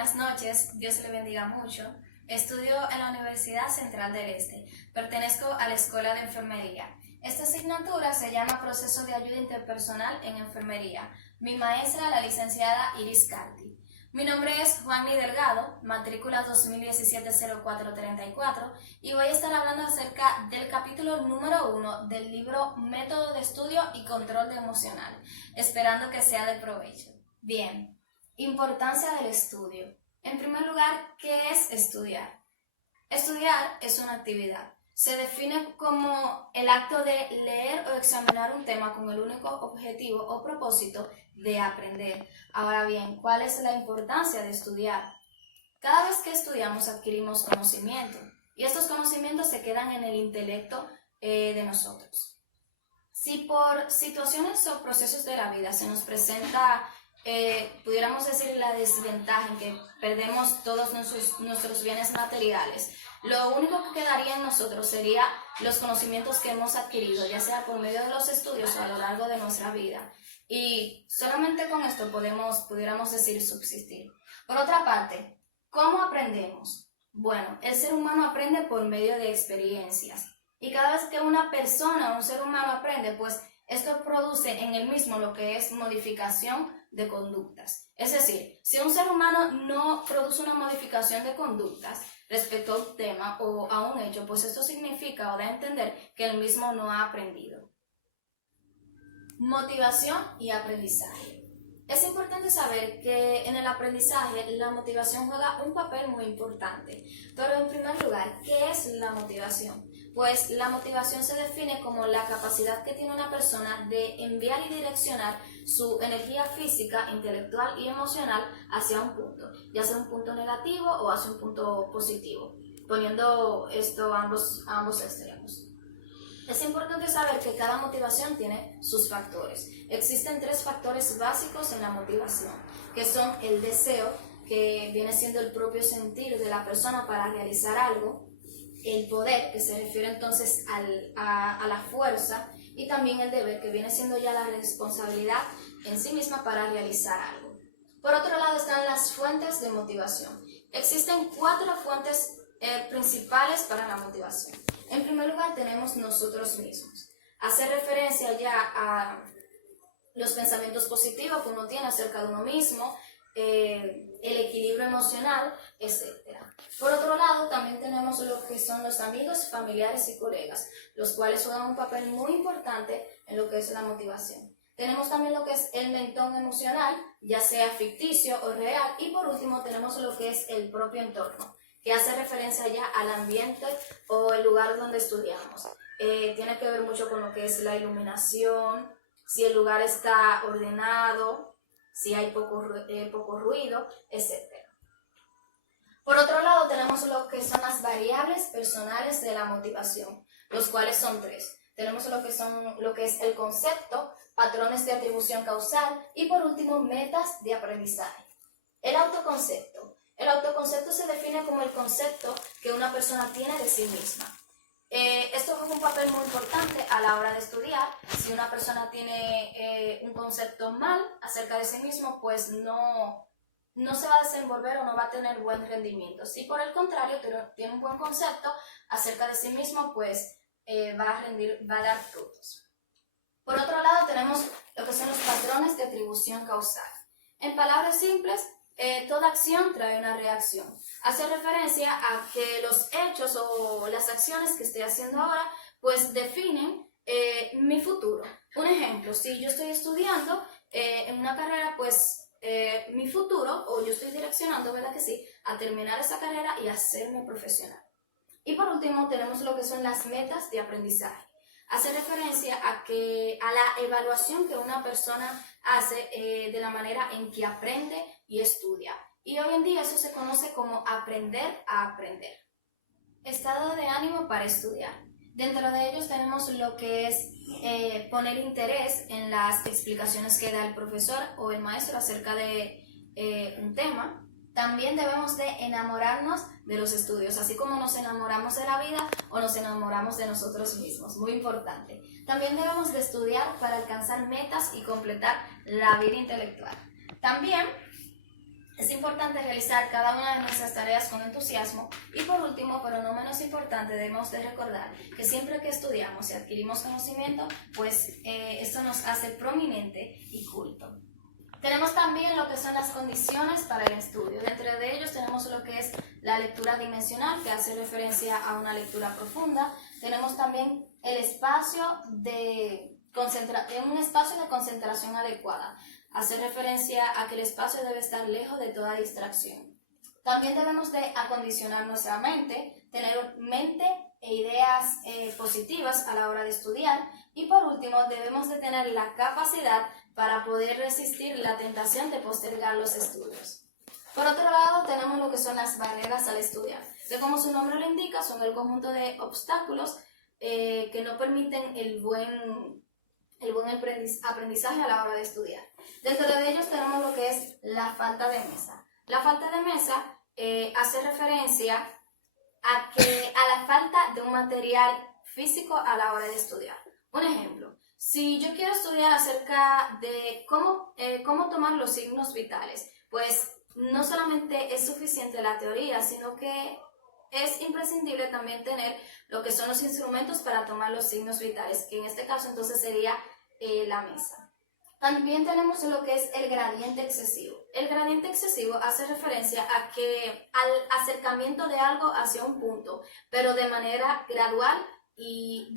buenas noches, Dios le bendiga mucho. Estudio en la Universidad Central del Este. Pertenezco a la Escuela de Enfermería. Esta asignatura se llama Proceso de Ayuda Interpersonal en Enfermería. Mi maestra, la licenciada Iris Carti. Mi nombre es Juanny Delgado, matrícula 2017-0434, y voy a estar hablando acerca del capítulo número 1 del libro Método de Estudio y Control de Emocional, esperando que sea de provecho. Bien, importancia del estudio. En primer lugar, ¿qué es estudiar? Estudiar es una actividad. Se define como el acto de leer o examinar un tema con el único objetivo o propósito de aprender. Ahora bien, ¿cuál es la importancia de estudiar? Cada vez que estudiamos adquirimos conocimiento y estos conocimientos se quedan en el intelecto de nosotros. Si por situaciones o procesos de la vida se nos presenta, pudiéramos decir, la desventaja en que perdemos todos nuestros bienes materiales, lo único que quedaría en nosotros sería los conocimientos que hemos adquirido, ya sea por medio de los estudios o a lo largo de nuestra vida. Y solamente con esto pudiéramos decir, subsistir. Por otra parte, ¿cómo aprendemos? Bueno, el ser humano aprende por medio de experiencias. Y cada vez que una persona o un ser humano aprende, pues esto produce en él mismo lo que es modificación de conductas. Es decir, si un ser humano no produce una modificación de conductas respecto a un tema o a un hecho, pues esto significa o da a entender que él mismo no ha aprendido. Motivación y aprendizaje. Es importante saber que en el aprendizaje la motivación juega un papel muy importante. Pero en primer lugar, ¿qué es la motivación? Pues la motivación se define como la capacidad que tiene una persona de enviar y direccionar su energía física, intelectual y emocional hacia un punto, ya sea un punto negativo o hacia un punto positivo, poniendo esto a ambos extremos. Es importante saber que cada motivación tiene sus factores. Existen 3 factores básicos en la motivación, que son el deseo, que viene siendo el propio sentir de la persona para realizar algo, el poder, que se refiere entonces a la fuerza, y también el deber, que viene siendo ya la responsabilidad en sí misma para realizar algo. Por otro lado están las fuentes de motivación. Existen 4 fuentes principales para la motivación. En primer lugar tenemos nosotros mismos. Hace referencia ya a los pensamientos positivos que uno tiene acerca de uno mismo, el equilibrio emocional, etc. Por otro lado, también tenemos lo que son los amigos, familiares y colegas, los cuales juegan un papel muy importante en lo que es la motivación. Tenemos también lo que es el mentón emocional, ya sea ficticio o real, y por último tenemos lo que es el propio entorno, que hace referencia ya al ambiente o el lugar donde estudiamos. Tiene que ver mucho con lo que es la iluminación, si el lugar está ordenado, si hay poco ruido, etc. Por otro lado, tenemos lo que son las variables personales de la motivación, los cuales son 3. Tenemos lo que es el concepto, patrones de atribución causal y por último, metas de aprendizaje. El autoconcepto. El autoconcepto se define como el concepto que una persona tiene de sí misma. Esto juega un papel muy importante a la hora de estudiar. Si una persona tiene un concepto mal acerca de sí mismo, pues no se va a desenvolver o no va a tener buen rendimiento. Si por el contrario tiene un buen concepto acerca de sí mismo, pues va a dar frutos. Por otro lado tenemos lo que son los patrones de atribución causal. En palabras simples, toda acción trae una reacción. Hace referencia a que los hechos o las acciones que estoy haciendo ahora pues definen mi futuro. Un ejemplo, si yo estoy estudiando en una carrera, pues mi futuro, o yo estoy direccionando, ¿verdad que sí?, a terminar esa carrera y hacerme profesional. Y por último tenemos lo que son las metas de aprendizaje. Hace referencia a la evaluación que una persona hace de la manera en que aprende y estudia. Y hoy en día eso se conoce como aprender a aprender. Estado de ánimo para estudiar. Dentro de ellos tenemos lo que es poner interés en las explicaciones que da el profesor o el maestro acerca de un tema. También debemos de enamorarnos de los estudios, así como nos enamoramos de la vida o nos enamoramos de nosotros mismos, muy importante. También debemos de estudiar para alcanzar metas y completar la vida intelectual. También Es importante realizar cada una de nuestras tareas con entusiasmo y por último, pero no menos importante, debemos de recordar que siempre que estudiamos y adquirimos conocimiento, pues esto nos hace prominente y culto. Tenemos también lo que son las condiciones para el estudio. Dentro de ellos tenemos lo que es la lectura dimensional, que hace referencia a una lectura profunda. Tenemos también el espacio un espacio de concentración adecuada. Hace referencia a que el espacio debe estar lejos de toda distracción. También debemos de acondicionar nuestra mente, tener mente e ideas positivas a la hora de estudiar. Y por último, debemos de tener la capacidad para poder resistir la tentación de postergar los estudios. Por otro lado, tenemos lo que son las barreras al estudiar, que como su nombre lo indica, son el conjunto de obstáculos que no permiten el buen aprendizaje a la hora de estudiar. Dentro de ellos tenemos lo que es la falta de mesa. La falta de mesa hace referencia a la falta de un material físico a la hora de estudiar. Un ejemplo, si yo quiero estudiar acerca de cómo tomar los signos vitales, pues no solamente es suficiente la teoría, sino que es imprescindible también tener lo que son los instrumentos para tomar los signos vitales, que en este caso entonces sería la mesa. También tenemos lo que es el gradiente excesivo. El gradiente excesivo hace referencia a que al acercamiento de algo hacia un punto, pero de manera gradual y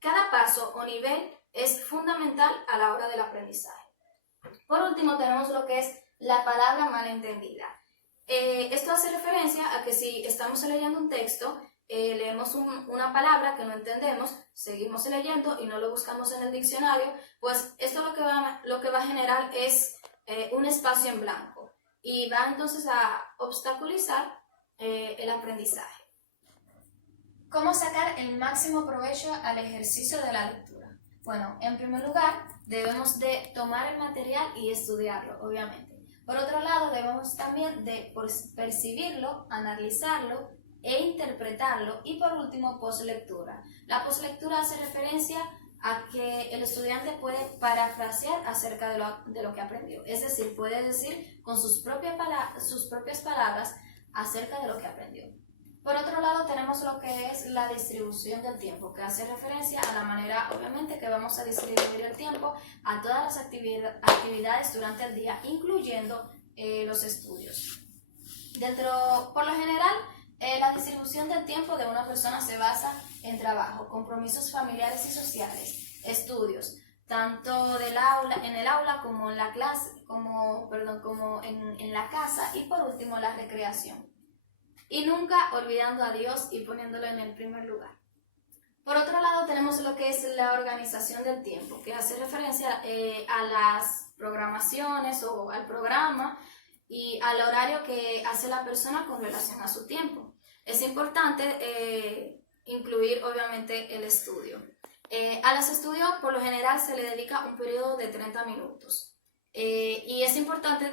cada paso o nivel es fundamental a la hora del aprendizaje. Por último, tenemos lo que es la palabra malentendida. Esto hace referencia a que si estamos leyendo un texto, leemos una palabra que no entendemos, seguimos leyendo y no lo buscamos en el diccionario, pues esto lo que va a generar es un espacio en blanco y va entonces a obstaculizar el aprendizaje. ¿Cómo sacar el máximo provecho al ejercicio de la lectura? Bueno, en primer lugar, debemos de tomar el material y estudiarlo, obviamente. Por otro lado, debemos también de percibirlo, analizarlo e interpretarlo. Y por último, postlectura. La postlectura hace referencia a que el estudiante puede parafrasear acerca de lo que aprendió. Es decir, puede decir con sus propias palabras acerca de lo que aprendió. Por otro lado, tenemos lo que es la distribución del tiempo, que hace referencia a la manera, obviamente, que vamos a distribuir el tiempo a todas las actividades durante el día, incluyendo los estudios. Por lo general, la distribución del tiempo de una persona se basa en trabajo, compromisos familiares y sociales, estudios, tanto en el aula como en la clase, como en la casa, y por último la recreación. Y nunca olvidando a Dios y poniéndolo en el primer lugar. Por otro lado, tenemos lo que es la organización del tiempo, que hace referencia a las programaciones o al programa y al horario que hace la persona con relación a su tiempo. Es importante incluir, obviamente, el estudio. A los estudios, por lo general, se le dedica un periodo de 30 minutos. Y es importante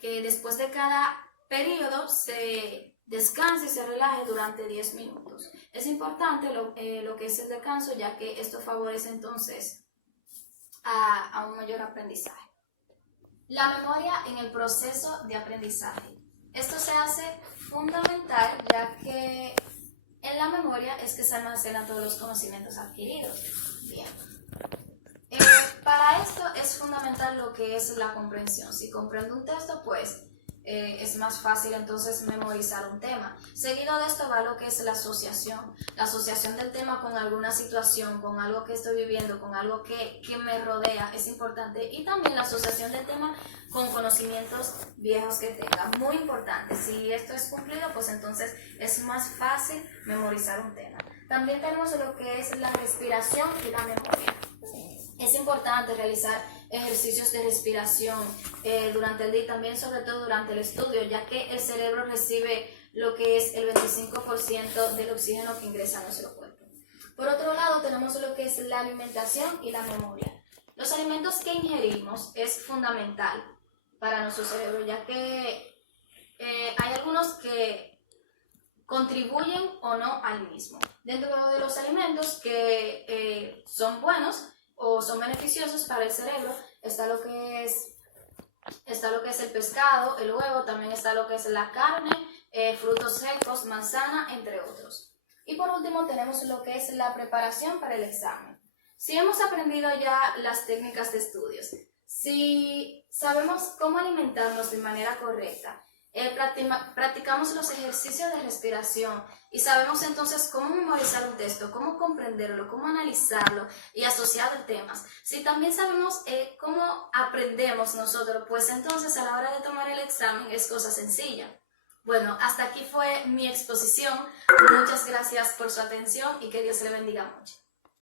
que después de cada periodo se descanse y se relaje durante 10 minutos. Es importante lo que es el descanso, ya que esto favorece entonces a un mayor aprendizaje. La memoria en el proceso de aprendizaje. Esto se hace fundamental, ya que en la memoria es que se almacenan todos los conocimientos adquiridos. Bien. Para esto es fundamental lo que es la comprensión. Si comprendo un texto, pues es más fácil entonces memorizar un tema. Seguido de esto va lo que es la asociación del tema con alguna situación, con algo que estoy viviendo, con algo que me rodea, es importante. Y también la asociación del tema con conocimientos viejos que tenga, muy importante. Si esto es cumplido, pues entonces es más fácil memorizar un tema. También tenemos lo que es la respiración y la memoria. Es importante realizar ejercicios de respiración durante el día y también sobre todo durante el estudio, ya que el cerebro recibe lo que es el 25% del oxígeno que ingresa a nuestro cuerpo. Por otro lado, tenemos lo que es la alimentación y la memoria. Los alimentos que ingerimos es fundamental para nuestro cerebro, ya que hay algunos que contribuyen o no al mismo. Dentro de los alimentos que son buenos o son beneficiosos para el cerebro está lo que es está lo que es el pescado, el huevo, también está lo que es la carne, frutos secos, manzana, entre otros. Y por último tenemos lo que es la preparación para el examen. Si hemos aprendido ya las técnicas de estudios, si sabemos cómo alimentarnos de manera correcta, practicamos los ejercicios de respiración y sabemos entonces cómo memorizar un texto, cómo comprenderlo, cómo analizarlo y asociar temas. Si también sabemos cómo aprendemos nosotros, pues entonces a la hora de tomar el examen es cosa sencilla. Bueno, hasta aquí fue mi exposición. Muchas gracias por su atención y que Dios le bendiga mucho.